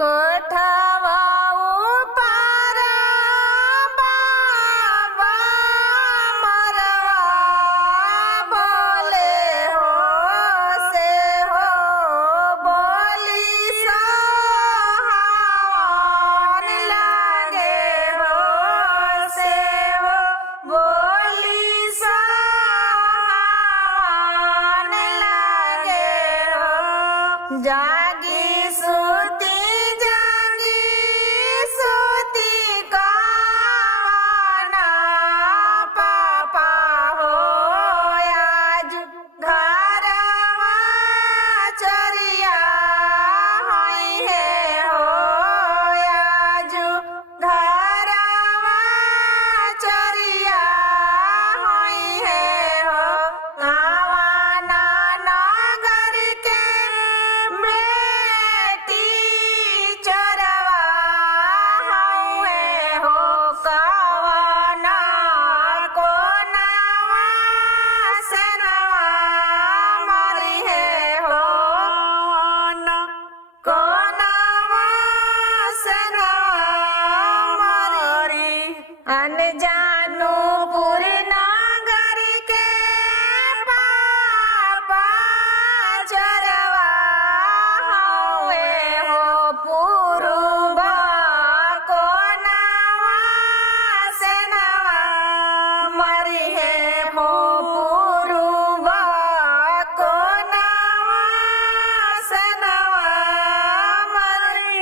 कोठवा ऊपर बाबा मरवा बोले हो से हो बोली सोहावन लागे हो से हो बोली सोहावन लागे हो जागी सूती काना पापा हो आज घरवा चरिया होई है हो आज घरवा चरिया होई है हो आवाना नगर के बेटी चरवा हुए हो कवना कोनावा सनवा मरी है हो कोनावा सनवा मरी अनजानो पूरी नगर के पापा चरवा हुए हो पूर्वा कोनावा सनवा मरी है हो पूर्वा कोनावा सनवा मरी